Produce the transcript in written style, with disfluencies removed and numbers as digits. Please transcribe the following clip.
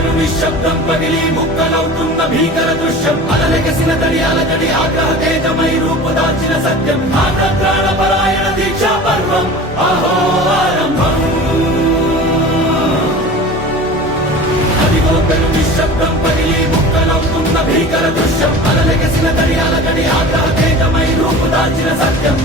పెను నిశ్శబ్దం పగిలి ముక్కలవుతున్న భీకర దృశ్యం అలలెగసిన తడి అలజడి ఆగ్రహ తేజమై రూపుదాల్చిన సత్యం ఆగ్రత్రాణ పరాయణ దీక్షా పర్వం అహో ఆరంభం అదిగో పెను నిశ్శబ్దం పగిలి ముక్కలవుతున్న భీకర దృశ్యం అలలెగసిన తడి అలజడి ఆగ్రహ తేజమై రూపుదాల్చిన సత్యం